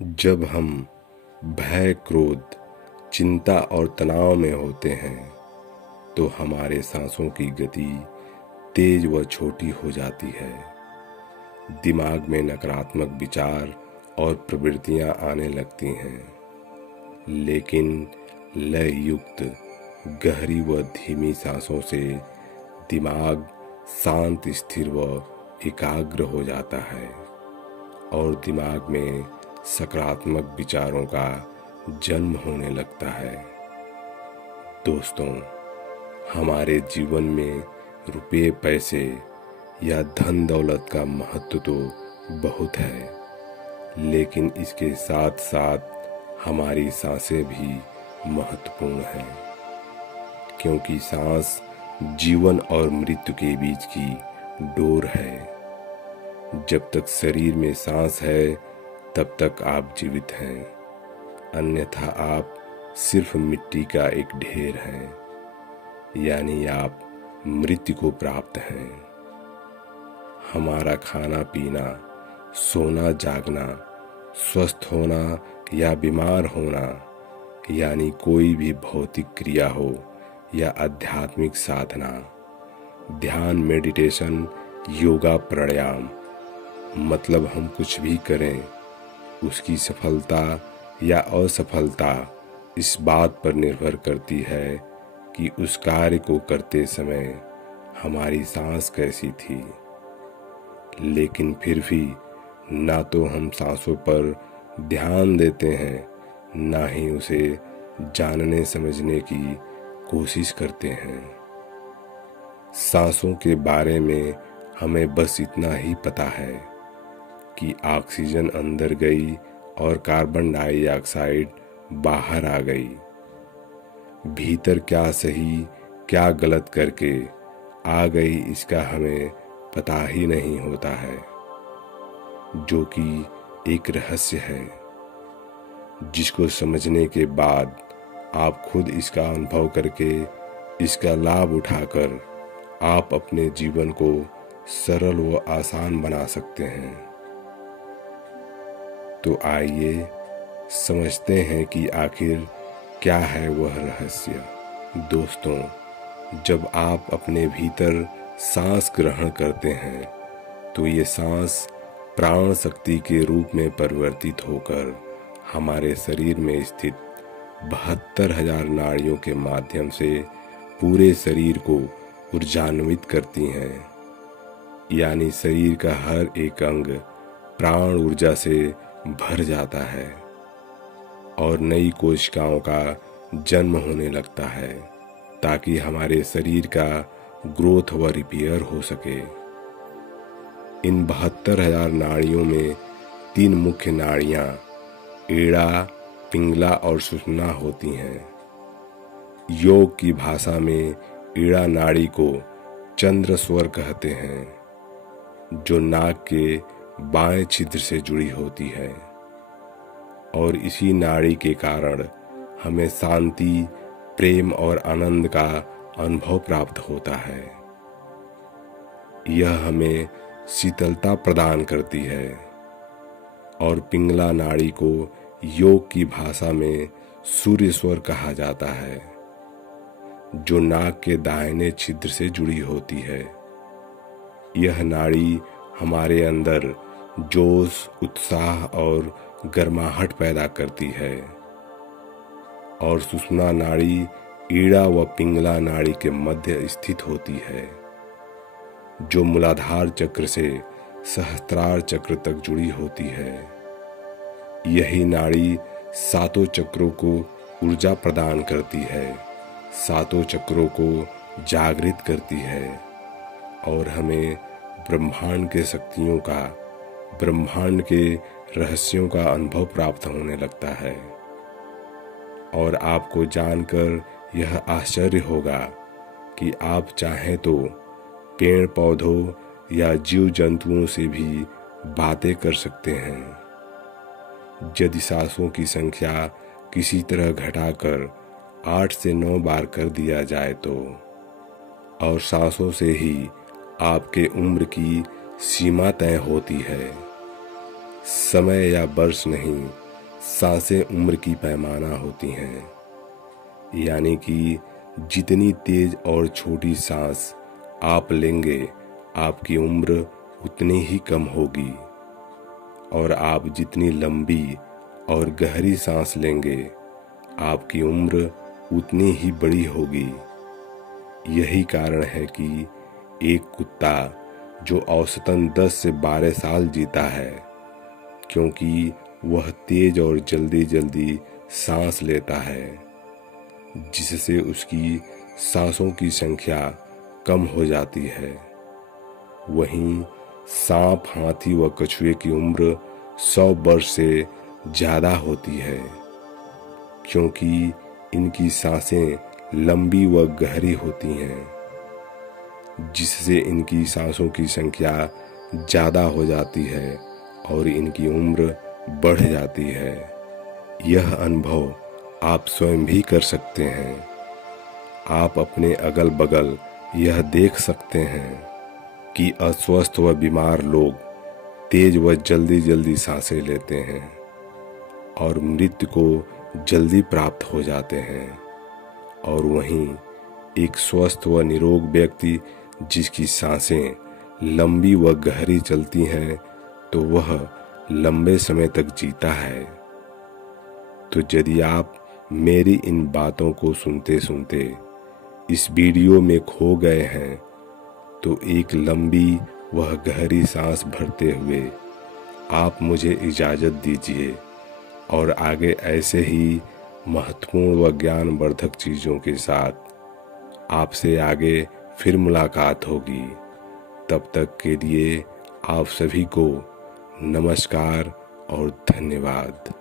जब हम भय, क्रोध, चिंता और तनाव में होते हैं तो हमारे सांसों की गति तेज व छोटी हो जाती है। दिमाग में नकारात्मक विचार और प्रवृत्तियां आने लगती हैं, लेकिन लय युक्त गहरी व धीमी सांसों से दिमाग शांत, स्थिर व एकाग्र हो जाता है और दिमाग में सकारात्मक विचारों का जन्म होने लगता है। दोस्तों, हमारे जीवन में रुपये, पैसे या धन दौलत का महत्व तो बहुत है, लेकिन इसके साथ साथ हमारी सांसें भी महत्वपूर्ण हैं, क्योंकि सांस जीवन और मृत्यु के बीच की डोर है। जब तक शरीर में सांस है तब तक आप जीवित हैं, अन्यथा आप सिर्फ मिट्टी का एक ढेर हैं, यानी आप मृत्यु को प्राप्त हैं। हमारा खाना पीना, सोना जागना, स्वस्थ होना या बीमार होना, यानी कोई भी भौतिक क्रिया हो या आध्यात्मिक साधना, ध्यान, मेडिटेशन, योगा, प्राणायाम, मतलब हम कुछ भी करें, उसकी सफलता या असफलता इस बात पर निर्भर करती है कि उस कार्य को करते समय हमारी सांस कैसी थी। लेकिन फिर भी ना तो हम सांसों पर ध्यान देते हैं, ना ही उसे जानने समझने की कोशिश करते हैं। सांसों के बारे में हमें बस इतना ही पता है कि ऑक्सीजन अंदर गई और कार्बन डाइऑक्साइड बाहर आ गई। भीतर क्या सही क्या गलत करके आ गई, इसका हमें पता ही नहीं होता है, जो कि एक रहस्य है जिसको समझने के बाद आप खुद इसका अनुभव करके इसका लाभ उठाकर आप अपने जीवन को सरल व आसान बना सकते हैं। तो आइए समझते हैं कि आखिर क्या है वह रहस्य। दोस्तों, जब आप अपने भीतर सांस ग्रहण करते हैं तो ये सांस प्राण शक्ति के रूप में परिवर्तित होकर हमारे शरीर में स्थित 72,000 नाड़ियों के माध्यम से पूरे शरीर को ऊर्जान्वित करती हैं, यानी शरीर का हर एक अंग प्राण ऊर्जा से भर जाता है और नई कोशिकाओं का जन्म होने लगता है, ताकि हमारे शरीर का ग्रोथ व रिपेयर हो सके। इन 72,000 नाड़ियों में 3 मुख्य नाड़ियां एड़ा, पिंगला और सुषुम्ना होती हैं। योग की भाषा में एड़ा नाड़ी को चंद्र स्वर कहते हैं, जो नाक के बाएं छिद्र से जुड़ी होती है, और इसी नाड़ी के कारण हमें शांति, प्रेम और आनंद का अनुभव प्राप्त होता है। यह हमें शीतलता प्रदान करती है। और पिंगला नाड़ी को योग की भाषा में सूर्य स्वर कहा जाता है, जो नाक के दाहिने छिद्र से जुड़ी होती है। यह नाड़ी हमारे अंदर जोश, उत्साह और गर्माहट पैदा करती है। और सुषुम्ना नाड़ी ईड़ा व पिंगला नाड़ी के मध्य स्थित होती है, जो मूलाधार चक्र से सहस्त्रार चक्र तक जुड़ी होती है। यही नाड़ी 7 चक्रों को ऊर्जा प्रदान करती है, 7 चक्रों को जागृत करती है और हमें ब्रह्मांड के शक्तियों का, ब्रह्मांड के रहस्यों का अनुभव प्राप्त होने लगता है। और आपको जानकर यह आश्चर्य होगा कि आप चाहें तो पेड़ पौधों या जीव जंतुओं से भी बातें कर सकते हैं। यदि सांसों की संख्या किसी तरह घटाकर 8 से 9 बार कर दिया जाए तो, और सांसों से ही आपके उम्र की सीमा तय होती है। समय या वर्ष नहीं, सांसें उम्र की पैमाना होती हैं, यानी कि जितनी तेज और छोटी सांस आप लेंगे आपकी उम्र उतनी ही कम होगी, और आप जितनी लंबी और गहरी सांस लेंगे आपकी उम्र उतनी ही बड़ी होगी। यही कारण है कि एक कुत्ता जो औसतन 10 से 12 साल जीता है, क्योंकि वह तेज और जल्दी जल्दी सांस लेता है, जिससे उसकी सांसों की संख्या कम हो जाती है। वहीं सांप, हाथी व कछुए की उम्र 100 वर्ष से ज़्यादा होती है, क्योंकि इनकी सांसें लंबी व गहरी होती हैं, जिससे इनकी सांसों की संख्या ज़्यादा हो जाती है और इनकी उम्र बढ़ जाती है। यह अनुभव आप स्वयं भी कर सकते हैं। आप अपने अगल बगल यह देख सकते हैं कि अस्वस्थ व बीमार लोग तेज व जल्दी जल्दी सांसें लेते हैं और मृत्यु को जल्दी प्राप्त हो जाते हैं, और वहीं एक स्वस्थ व निरोग व्यक्ति जिसकी सांसें लंबी व गहरी चलती हैं तो वह लंबे समय तक जीता है। तो यदि आप मेरी इन बातों को सुनते सुनते इस वीडियो में खो गए हैं तो एक लंबी व गहरी सांस भरते हुए आप मुझे इजाज़त दीजिए, और आगे ऐसे ही महत्वपूर्ण व ज्ञानवर्धक चीज़ों के साथ आपसे आगे फिर मुलाकात होगी। तब तक के लिए आप सभी को नमस्कार और धन्यवाद।